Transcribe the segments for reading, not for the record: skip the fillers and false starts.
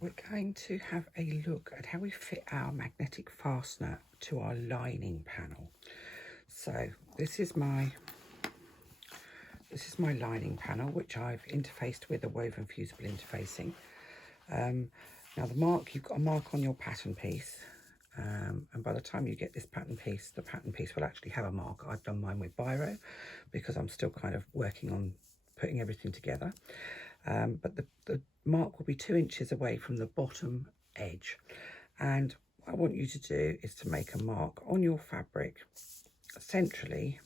we're going to have a look at how we fit our magnetic fastener to our lining panel. So this is my lining panel, which I've interfaced with a woven fusible interfacing. Now you've got a mark on your pattern piece, and by the time you get this pattern piece, the pattern piece will actually have a mark. I've done mine with biro because I'm still kind of working on putting everything together. But the mark will be 2 inches away from the bottom edge, and what I want you to do is to make a mark on your fabric centrally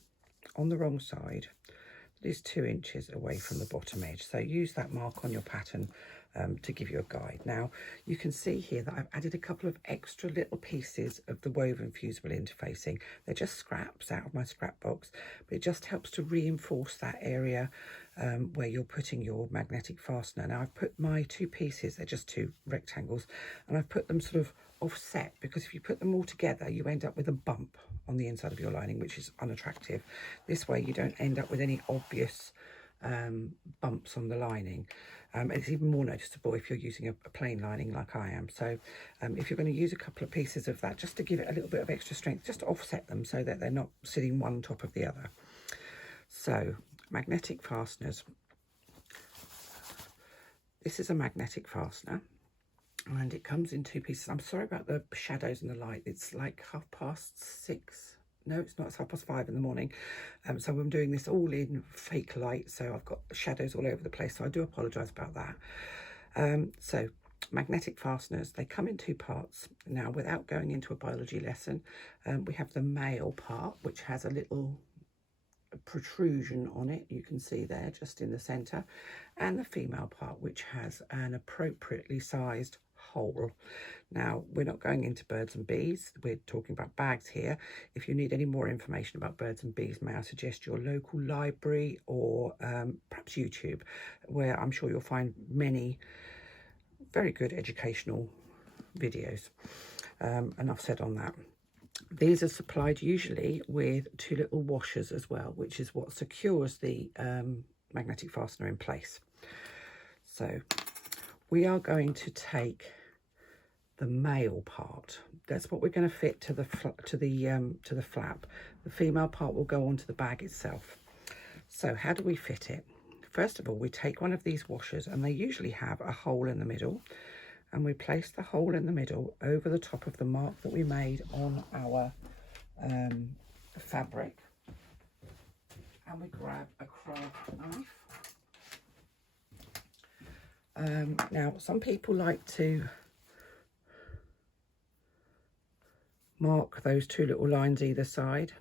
on the wrong side that is 2 inches away from the bottom edge. So use that mark on your pattern to give you a guide. Now you can see here that I've added a couple of extra little pieces of the woven fusible interfacing. They're just scraps out of my scrap box, but it just helps to reinforce that area where you're putting your magnetic fastener. Now I've put my 2 pieces, they're just 2 rectangles, and I've put them sort of offset, because if you put them all together you end up with a bump on the inside of your lining, which is unattractive. This way you don't end up with any obvious bumps on the lining. It's even more noticeable if you're using a plain lining like I am. So if you're going to use a couple of pieces of that, just to give it a little bit of extra strength, just to offset them so that they're not sitting one on top of the other. So magnetic fasteners. This is a magnetic fastener, and it comes in 2 pieces. I'm sorry about the shadows and the light. It's like 6:30. No, it's not. It's 5:30 in the morning. So I'm doing this all in fake light, so I've got shadows all over the place. So I do apologise about that. So magnetic fasteners, they come in 2 parts. Now, without going into a biology lesson, we have the male part, which has a little protrusion on it, you can see there just in the centre, and the female part, which has an appropriately sized hole. Now, we're not going into birds and bees, we're talking about bags here. If you need any more information about birds and bees, may I suggest your local library or perhaps YouTube, where I'm sure you'll find many very good educational videos. Enough said on that. These are supplied usually with 2 little washers as well, which is what secures the magnetic fastener in place. So we are going to take the male part. That's what we're going to fit to the flap. The female part will go onto the bag itself. So how do we fit it? First of all, we take one of these washers, and they usually have a hole in the middle, and we place the hole in the middle over the top of the mark that we made on our fabric, and we grab a craft knife. Now, some people like to mark those 2 little lines either side.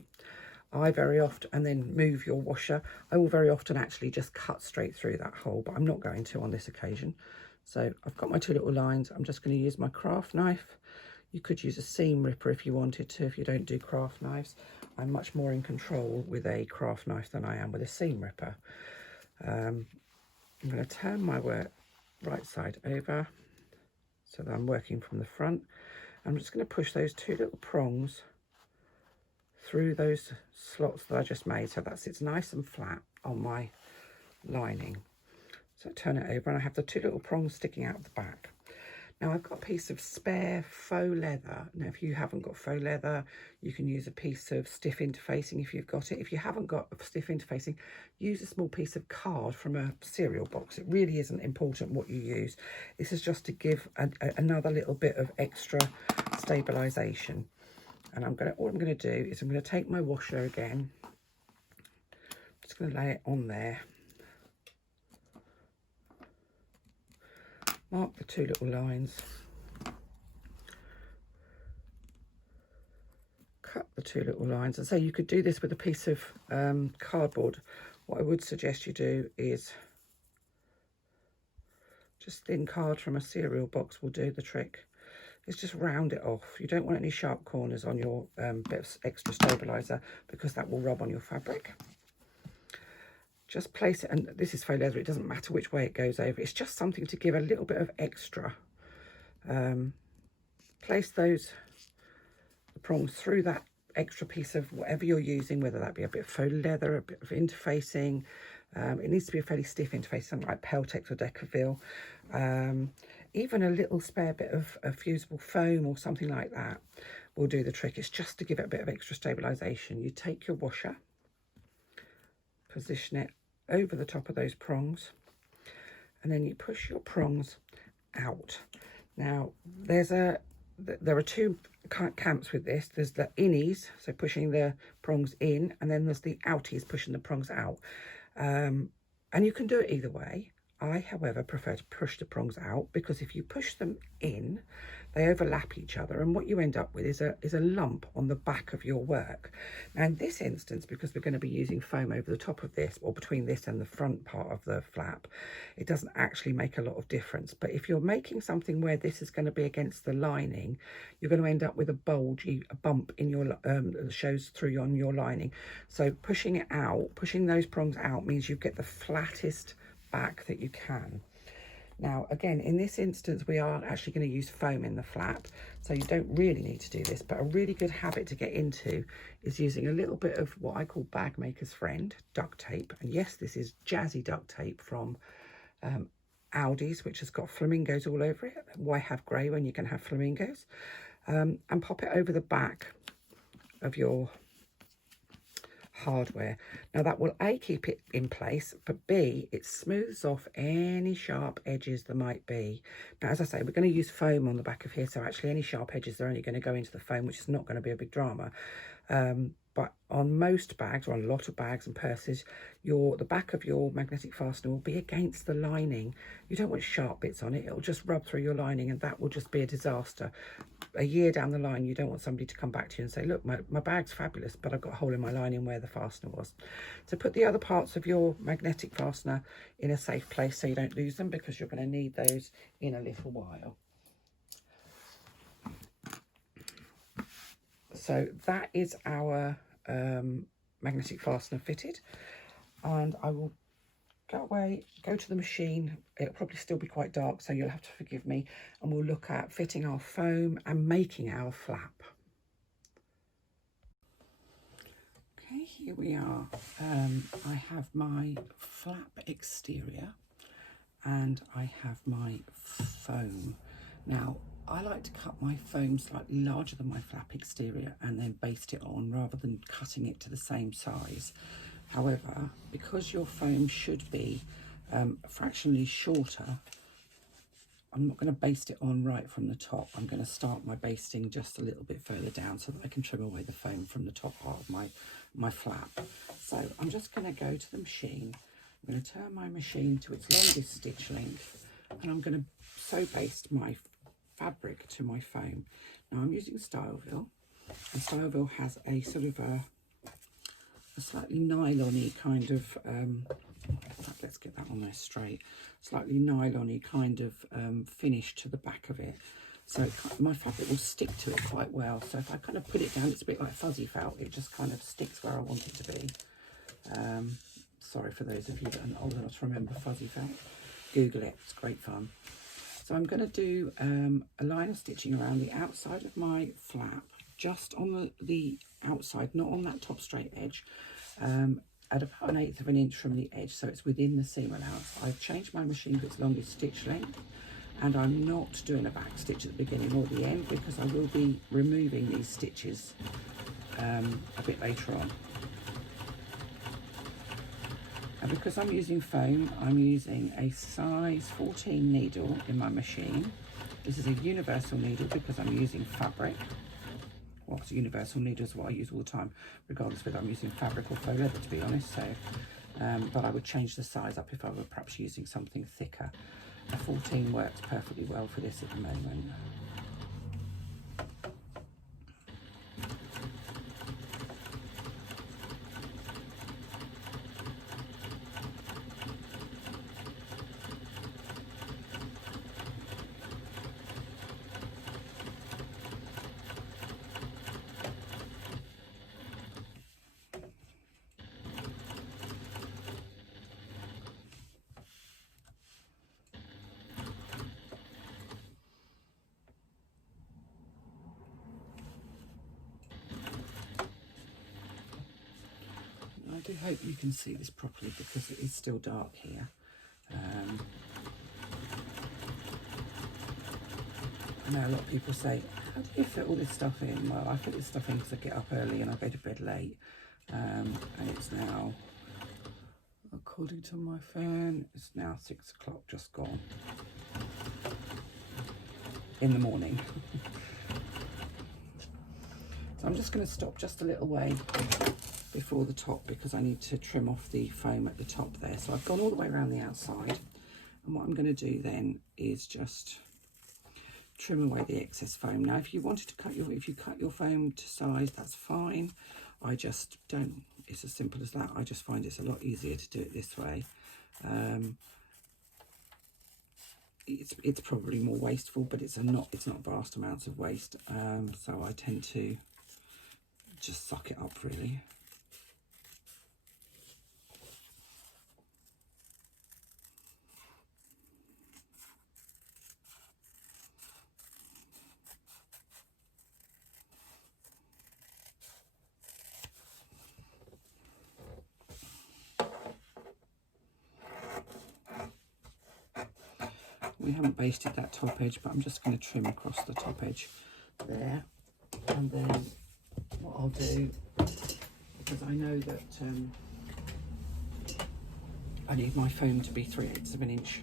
I very often, and then move your washer, I will very often actually just cut straight through that hole, but I'm not going to on this occasion. So I've got my 2 little lines. I'm just going to use my craft knife. You could use a seam ripper if you wanted to, if you don't do craft knives. I'm much more in control with a craft knife than I am with a seam ripper. I'm going to turn my right side over so that I'm working from the front. I'm just going to push those 2 little prongs through those slots that I just made, so that sits nice and flat on my lining. So turn it over, and I have the 2 little prongs sticking out of the back. Now I've got a piece of spare faux leather. Now if you haven't got faux leather, you can use a piece of stiff interfacing if you've got it. If you haven't got stiff interfacing, use a small piece of card from a cereal box. It really isn't important what you use. This is just to give another little bit of extra stabilisation. And all I'm going to do is I'm going to take my washer again. I'm just going to lay it on there. Mark the 2 little lines. Cut the 2 little lines. And so you could do this with a piece of cardboard. What I would suggest you do is just thin card from a cereal box will do the trick. Is just round it off. You don't want any sharp corners on your bit of extra stabiliser, because that will rub on your fabric. Just place it, and this is faux leather, it doesn't matter which way it goes over, it's just something to give a little bit of extra. Place the prongs through that extra piece of whatever you're using, whether that be a bit of faux leather, a bit of interfacing. It needs to be a fairly stiff interface, something like Peltex or Decaville. even a little spare bit of fusible foam or something like that will do the trick. It's just to give it a bit of extra stabilisation. You take your washer, position it over the top of those prongs, and then you push your prongs out. Now there are two camps with this. There's the innies, so pushing the prongs in, and then there's the outies, pushing the prongs out. And you can do it either way. I, however, prefer to push the prongs out, because if you push them in, they overlap each other, and what you end up with is a lump on the back of your work. Now, in this instance, because we're going to be using foam over the top of this, or between this and the front part of the flap, it doesn't actually make a lot of difference. But if you're making something where this is going to be against the lining, you're going to end up with a bump in your that shows through on your lining. So pushing it out, pushing those prongs out, means you get the flattest back that you can. Now, again, in this instance, we are actually going to use foam in the flap, so you don't really need to do this, but a really good habit to get into is using a little bit of what I call bag maker's friend, duct tape. And yes, this is jazzy duct tape from Aldi's, which has got flamingos all over it. Why have grey when you can have flamingos? And pop it over the back of your hardware. Now that will A, keep it in place, but B, it smooths off any sharp edges there might be. Now, as I say, we're going to use foam on the back of here, so actually any sharp edges are only going to go into the foam, which is not going to be a big drama. But on most bags, or a lot of bags and purses, the back of your magnetic fastener will be against the lining. You don't want sharp bits on it. It'll just rub through your lining, and that will just be a disaster. A year down the line, you don't want somebody to come back to you and say, look, my bag's fabulous, but I've got a hole in my lining where the fastener was. So put the other parts of your magnetic fastener in a safe place so you don't lose them, because you're going to need those in a little while. So that is our magnetic fastener fitted, and I will go to the machine. It'll probably still be quite dark, so you'll have to forgive me, and we'll look at fitting our foam and making our flap. Okay, here we are. I have my flap exterior and I have my foam. Now, I like to cut my foam slightly larger than my flap exterior and then baste it on, rather than cutting it to the same size. However, because your foam should be fractionally shorter, I'm not going to baste it on right from the top. I'm going to start my basting just a little bit further down so that I can trim away the foam from the top part of my flap. So I'm just going to go to the machine. I'm going to turn my machine to its longest stitch length, and I'm going to sew baste my fabric to my foam. Now I'm using Styleville, and Styleville has a sort of a slightly nylon-y kind of, let's get that on there straight, slightly nylon-y kind of finish to the back of it. So my fabric will stick to it quite well. So if I kind of put it down, it's a bit like fuzzy felt. It just kind of sticks where I want it to be. Sorry for those of you that are old enough to remember fuzzy felt. Google it, it's great fun. So I'm going to do a line of stitching around the outside of my flap, just on the outside, not on that top straight edge, at about 1/8 of an inch from the edge, so it's within the seam allowance. I've changed my machine to its longest stitch length, and I'm not doing a back stitch at the beginning or the end, because I will be removing these stitches a bit later on. And because I'm using foam, I'm using a size 14 needle in my machine. This is a universal needle because I'm using fabric. Well, it's a universal needle is what I use all the time, regardless whether I'm using fabric or faux leather, to be honest. So, but I would change the size up if I were perhaps using something thicker. A 14 works perfectly well for this at the moment. I do hope you can see this properly because it is still dark here. I know a lot of people say, how do you fit all this stuff in? Well, I fit this stuff in because I get up early and I go to bed late. And it's now, according to my phone, it's now 6 o'clock, just gone in the morning. So I'm just going to stop just a little way before the top because I need to trim off the foam at the top there. So I've gone all the way around the outside, and what I'm going to do then is just trim away the excess foam. Now, if you wanted to cut your foam to size, that's fine. I just don't. It's as simple as that. I just find it's a lot easier to do it this way. It's probably more wasteful, but it's not vast amounts of waste. So I tend to just suck it up, really. We haven't basted that top edge, but I'm just going to trim across the top edge there. And then what I'll do, because I know that I need my foam to be 3/8 of an inch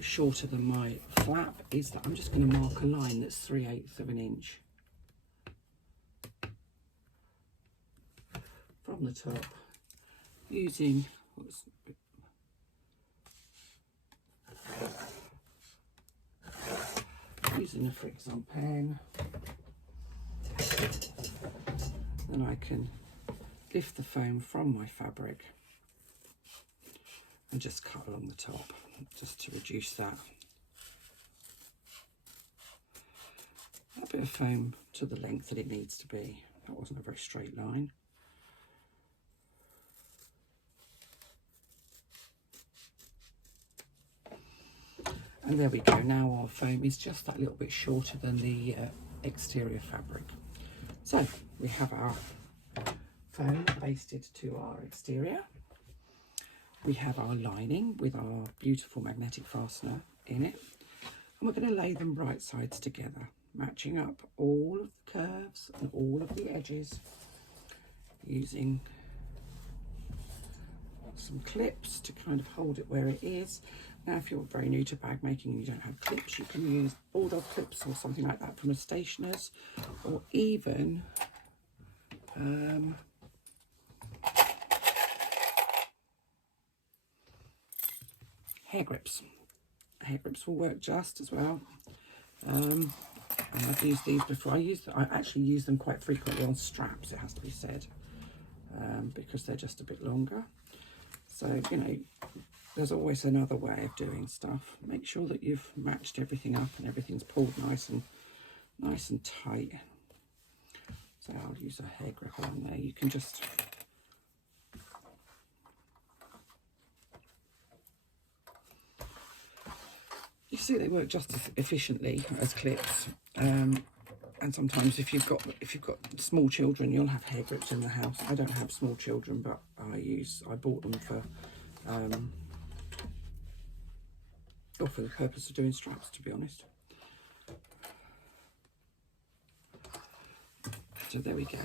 shorter than my flap, is that I'm just going to mark a line that's 3/8 of an inch from the top using a fix-on pen. Then I can lift the foam from my fabric and just cut along the top, just to reduce that bit of foam to the length that it needs to be. That wasn't a very straight line. And there we go. Now our foam is just that little bit shorter than the exterior fabric. So we have our foam basted to our exterior. We have our lining with our beautiful magnetic fastener in it. And we're going to lay them right sides together, matching up all of the curves and all of the edges using some clips to kind of hold it where it is. Now, if you're very new to bag making and you don't have clips, you can use bulldog clips or something like that from a stationer's, or even hair grips. Hair grips will work just as well. And I've used these before. I actually use them quite frequently on straps, it has to be said, because they're just a bit longer. So, you know, there's always another way of doing stuff. Make sure that you've matched everything up and everything's pulled nice and tight. So I'll use a hair grip on there. You can just you see they work just as efficiently as clips. And sometimes if you've got small children, you'll have hair grips in the house. I don't have small children, but I bought them for the purpose of doing straps, to be honest. So there we go.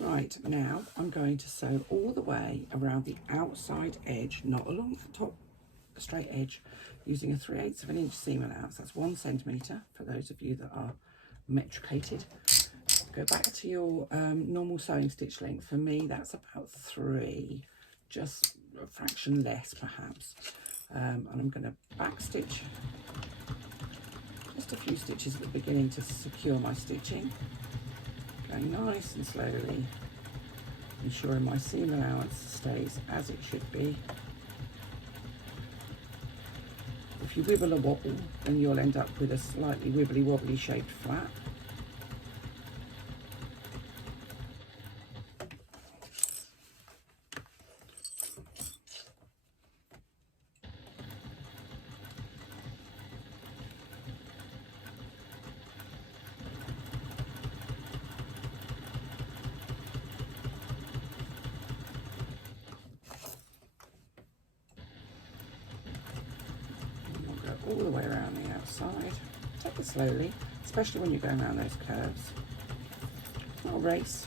Right, now I'm going to sew all the way around the outside edge, not along the top straight edge, using a 3/8 of an inch seam allowance. That's 1 centimetre for those of you that are metricated. Go back to your normal sewing stitch length. For me, that's about 3, just a fraction less perhaps. And I'm going to back stitch just a few stitches at the beginning to secure my stitching. Going nice and slowly, ensuring my seam allowance stays as it should be. If you wibble a wobble, then you'll end up with a slightly wibbly wobbly shaped flap. all the way around the outside. Take it slowly, especially when you're going around those curves. Not a race.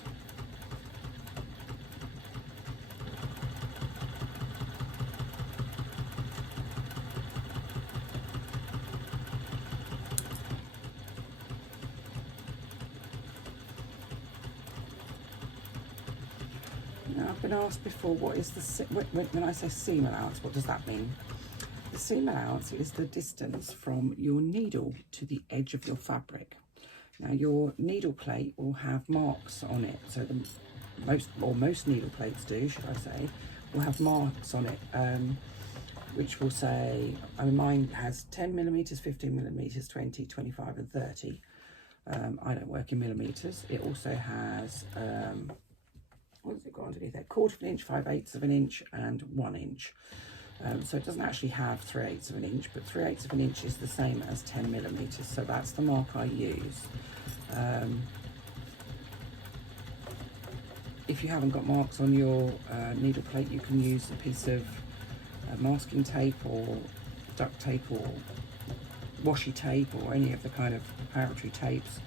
Now, I've been asked before, what is the, when I say seam allowance, what does that mean? The seam allowance is the distance from your needle to the edge of your fabric. Now, your needle plate will have marks on it. So most needle plates do, should I say, will have marks on it, which will say, I mean, mine has 10 millimeters, 15 millimeters, 20, 25 and 30. I don't work in millimeters. It also has, what does it got underneath there? 1/4 of an inch, 5/8 of an inch and 1 inch. So it doesn't actually have 3/8 of an inch, but 3/8 of an inch is the same as 10 millimeters. So that's the mark I use. If you haven't got marks on your needle plate, you can use a piece of masking tape or duct tape or washi tape or any of the kind of preparatory tapes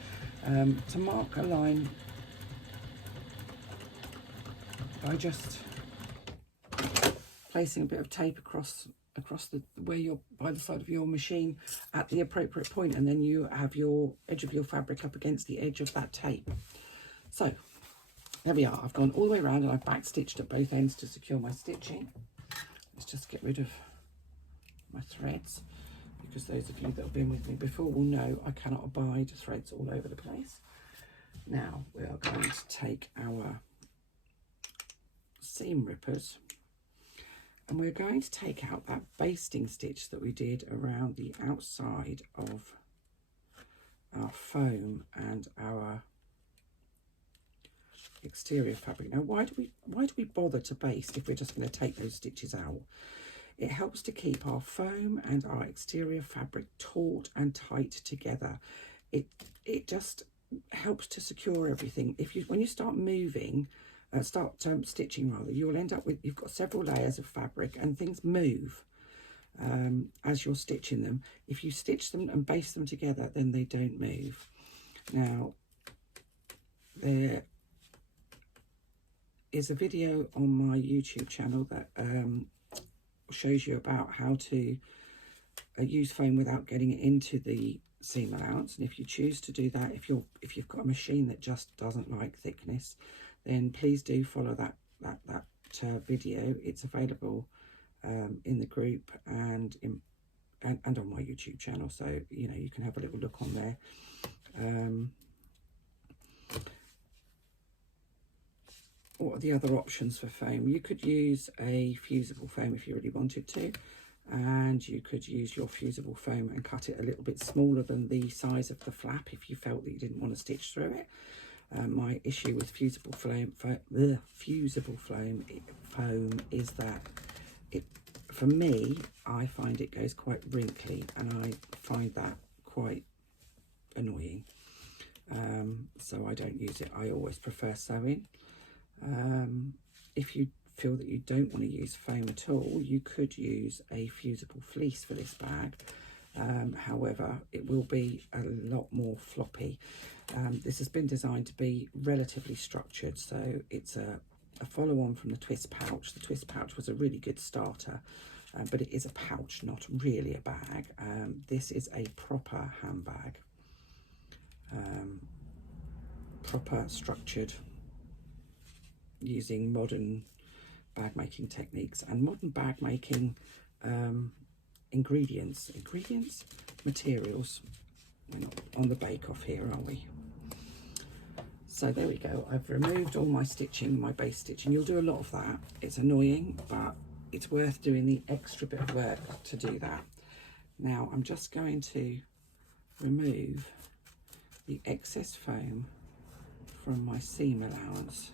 to mark a line by just placing a bit of tape across the where you're by the side of your machine at the appropriate point, and then you have your edge of your fabric up against the edge of that tape. So there we are. I've gone all the way around and I've back stitched at both ends to secure my stitching. Let's just get rid of my threads, because those of you that have been with me before will know I cannot abide threads all over the place. Now we are going to take our seam rippers and we're going to take out that basting stitch that we did around the outside of our foam and our exterior fabric. Now, why do we bother to baste if we're just going to take those stitches out? It helps to keep our foam and our exterior fabric taut and tight together. It just helps to secure everything. When you start moving, stitching rather, you will end up with, you've got several layers of fabric and things move as you're stitching them. If you stitch them and baste them together, then they don't move. Now, there is a video on my YouTube channel that shows you about how to use foam without getting it into the seam allowance. And if you choose to do that, if you've got a machine that just doesn't like thickness, then please do follow that video. It's available in the group and on my YouTube channel, so you know you can have a little look on there. What are the other options for foam? You could use a fusible foam if you really wanted to, and you could use your fusible foam and cut it a little bit smaller than the size of the flap if you felt that you didn't want to stitch through it. My issue with fusible foam is that for me, I find it goes quite wrinkly, and I find that quite annoying. So I don't use it. I always prefer sewing. If you feel that you don't want to use foam at all, you could use a fusible fleece for this bag. However, it will be a lot more floppy. This has been designed to be relatively structured, so it's a follow-on from the twist pouch. The twist pouch was a really good starter, but it is a pouch, not really a bag. This is a proper handbag, proper structured, using modern bag making techniques and modern bag making materials. We're not on the bake off here, are we? So there we go. I've removed all my stitching, my base stitching. You'll do a lot of that. It's annoying, but it's worth doing the extra bit of work to do that. Now I'm just going to remove the excess foam from my seam allowance.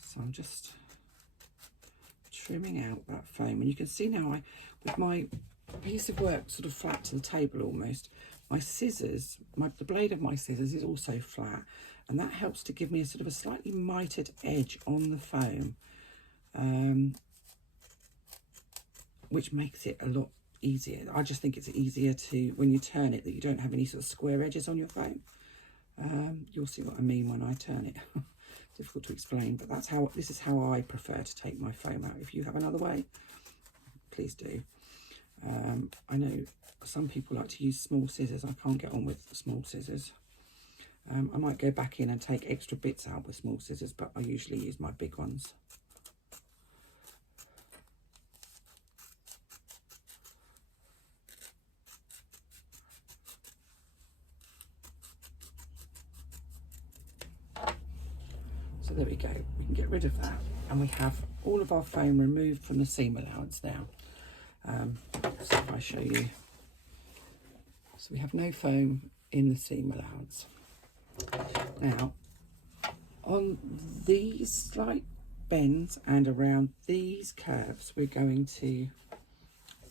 So I'm just trimming out that foam, and you can see now with my piece of work sort of flat to the table almost, my scissors, the blade of my scissors is also flat, and that helps to give me a sort of a slightly mitered edge on the foam, which makes it a lot easier. I just think it's easier to, when you turn it, that you don't have any sort of square edges on your foam. You'll see what I mean when I turn it. Difficult to explain, but this is how I prefer to take my foam out. If you have another way, please do. I know some people like to use small scissors. I can't get on with small scissors. I might go back in and take extra bits out with small scissors, but I usually use my big ones. So there we go, we can get rid of that, and we have all of our foam removed from the seam allowance now. So if I show you, so we have no foam in the seam allowance. Now, on these slight bends and around these curves, we're going to,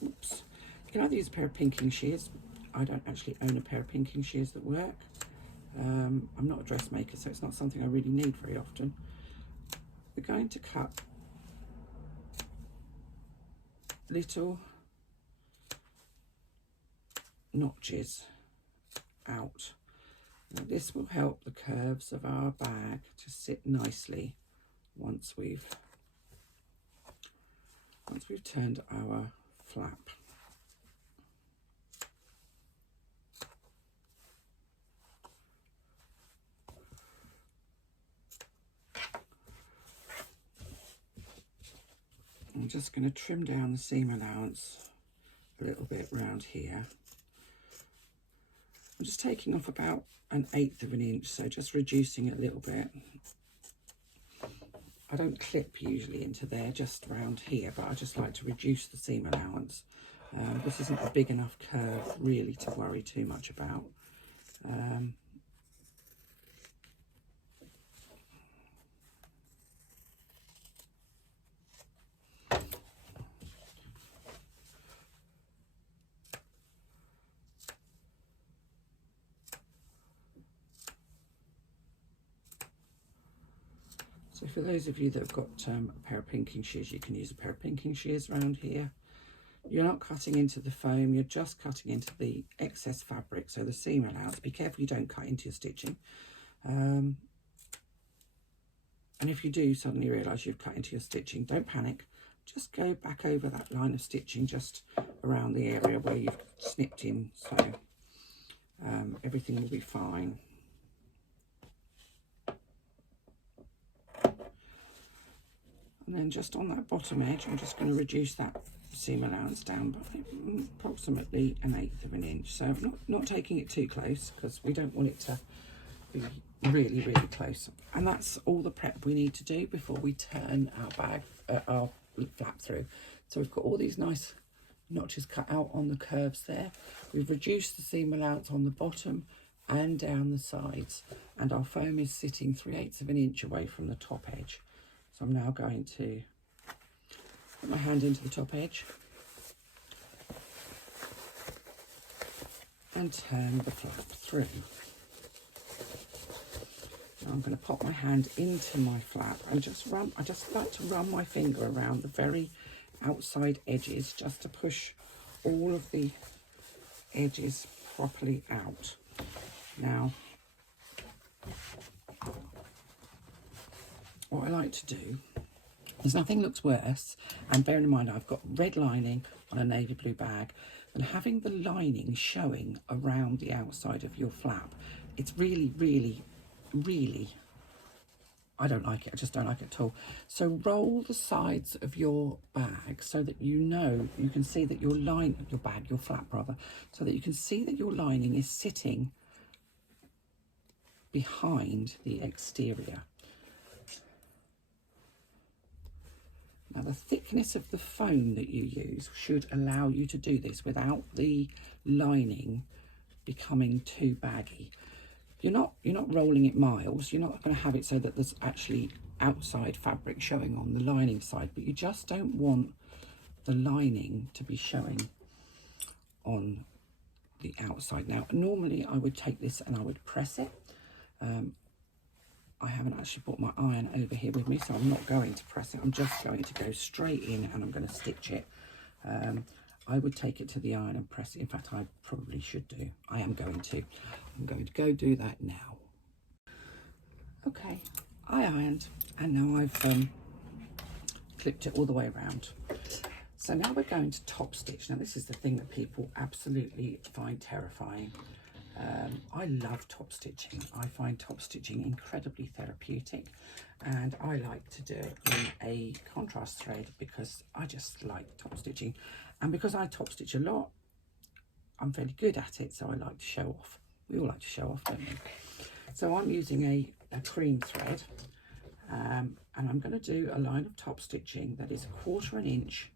oops, you can either use a pair of pinking shears. I don't actually own a pair of pinking shears that work. I'm not a dressmaker, so it's not something I really need very often. We're going to cut little notches out. Now this will help the curves of our bag to sit nicely once we've turned our flap. I'm just going to trim down the seam allowance a little bit round here. I'm just taking off about 1/8 of an inch, so just reducing it a little bit. I don't clip usually into there, just around here, but I just like to reduce the seam allowance. This isn't a big enough curve really to worry too much about. So for those of you that have got a pair of pinking shears, you can use a pair of pinking shears around here. You're not cutting into the foam, you're just cutting into the excess fabric, so the seam allowance. Be careful you don't cut into your stitching. And if you do suddenly realise you've cut into your stitching, don't panic. Just go back over that line of stitching just around the area where you've snipped in, so everything will be fine. And then just on that bottom edge, I'm just going to reduce that seam allowance down by approximately 1/8 of an inch. So not taking it too close, because we don't want it to be really, really close. And that's all the prep we need to do before we turn our bag, our flap through. So we've got all these nice notches cut out on the curves there. We've reduced the seam allowance on the bottom and down the sides, and our foam is sitting 3/8 of an inch away from the top edge. So I'm now going to put my hand into the top edge and turn the flap through. Now I'm going to pop my hand into my flap and I just like to run my finger around the very outside edges just to push all of the edges properly out. Now, what I like to do is, nothing looks worse, and bearing in mind I've got red lining on a navy blue bag, than having the lining showing around the outside of your flap. It's really, really, really, I don't like it. I just don't like it at all. So roll the sides of your bag so that you can see that your flap rather, so that you can see that your lining is sitting behind the exterior. Now the thickness of the foam that you use should allow you to do this without the lining becoming too baggy. You're not rolling it miles. You're not going to have it so that there's actually outside fabric showing on the lining side, but you just don't want the lining to be showing on the outside. Now normally I would take this and I would press it. I haven't actually brought my iron over here with me, so I'm not going to press it. I'm just going to go straight in and I'm going to stitch it. I would take it to the iron and press it. In fact, I probably should do. I am going to. I'm going to go do that now. Okay, I ironed, and now I've clipped it all the way around. So now we're going to top stitch. Now this is the thing that people absolutely find terrifying. I love top stitching. I find top stitching incredibly therapeutic, and I like to do it in a contrast thread because I just like top stitching, and because I top stitch a lot, I'm fairly good at it, so I like to show off. We all like to show off, don't we? So I'm using a cream thread, and I'm going to do a line of top stitching that is 1/4 inch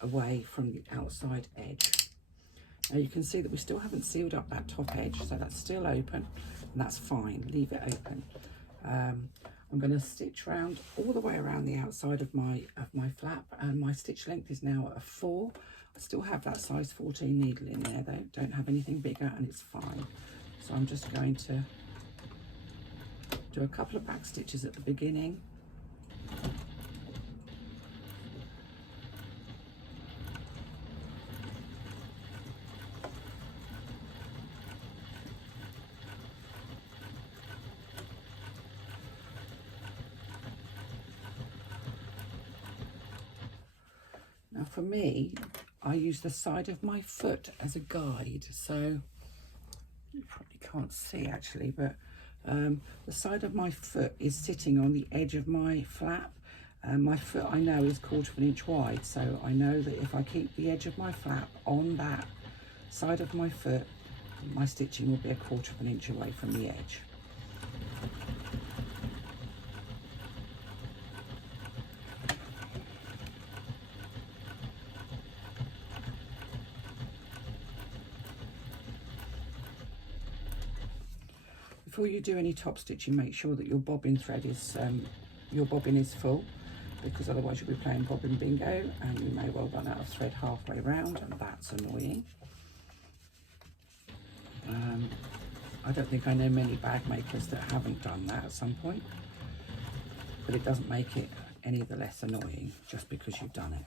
away from the outside edge. Now you can see that we still haven't sealed up that top edge, so that's still open, and that's fine, leave it open. I'm going to stitch round all the way around the outside of my flap, and my stitch length is now at a 4. I still have that size 14 needle in there though, don't have anything bigger, and it's fine. So I'm just going to do a couple of back stitches at the beginning. Now for me, I use the side of my foot as a guide, so you probably can't see actually, but the side of my foot is sitting on the edge of my flap. My foot, I know, is 1/4 inch wide, so I know that if I keep the edge of my flap on that side of my foot, my stitching will be 1/4 inch away from the edge. Before you do any top stitching, make sure that your bobbin thread is full, because otherwise you'll be playing bobbin bingo and you may well run out of thread halfway round, and that's annoying. I don't think I know many bag makers that haven't done that at some point, but it doesn't make it any the less annoying just because you've done it.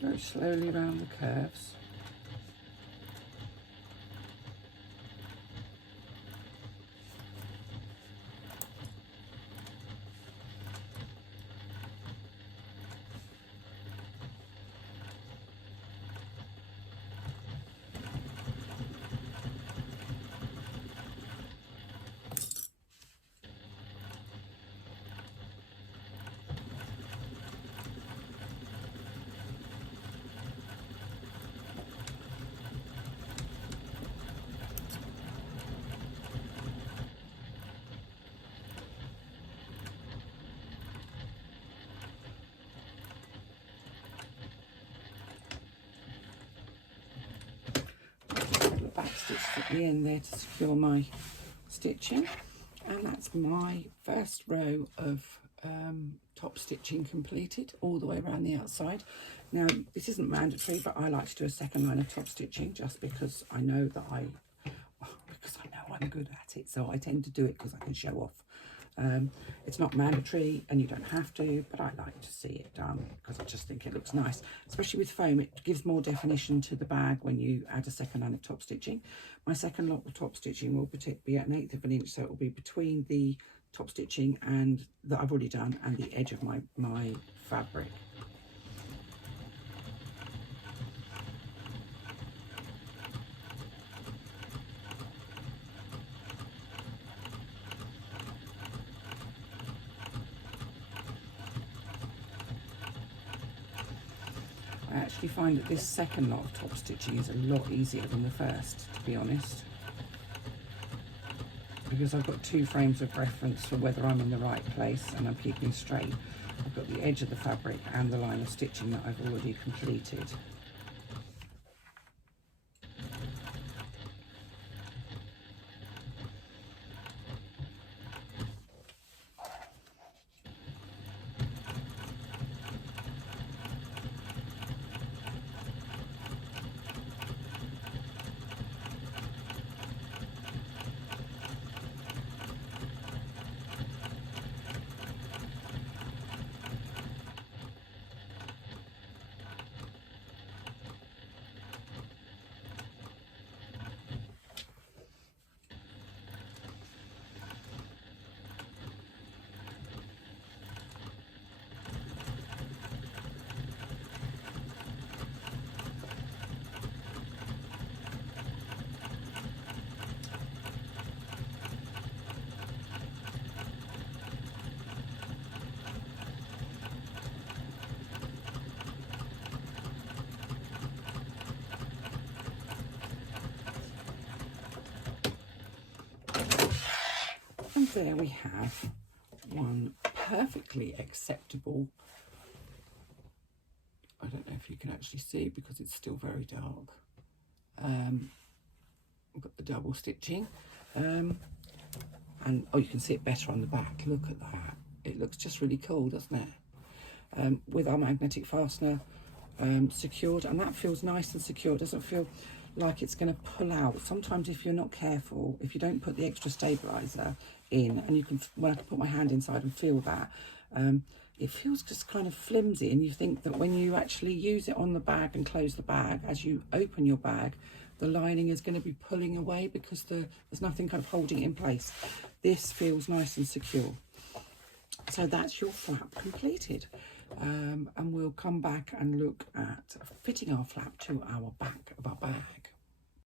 Go slowly around the curves. Back stitches at the end there to secure my stitching, and that's my first row of top stitching completed all the way around the outside. Now this isn't mandatory, but I like to do a second line of top stitching just because I know that I'm good at it, so I tend to do it because I can show off. It's not mandatory and you don't have to, but I like to see it done because I just think it looks nice, especially with foam. It gives more definition to the bag when you add a second line of top stitching. My second lot of top stitching will be at 1/8 inch, so it will be between the top stitching and that I've already done and the edge of my fabric. I actually find that this second lot of top stitching is a lot easier than the first, to be honest, because I've got 2 frames of reference for whether I'm in the right place and I'm keeping straight. I've got the edge of the fabric and the line of stitching that I've already completed. there we have one perfectly acceptable. I don't know if you can actually see because it's still very dark. I've got the double stitching, and oh, you can see it better on the back. Look at that. It looks just really cool, doesn't it? With our magnetic fastener secured, and that feels nice and secure. It doesn't feel like it's going to pull out. Sometimes if you're not careful, if you don't put the extra stabiliser in, and you can, when I can put my hand inside and feel that, it feels just kind of flimsy, and you think that when you actually use it on the bag and close the bag, as you open your bag, the lining is going to be pulling away because there's nothing kind of holding it in place. This feels nice and secure. So that's your flap completed. And we'll come back and look at fitting our flap to our back of our bag.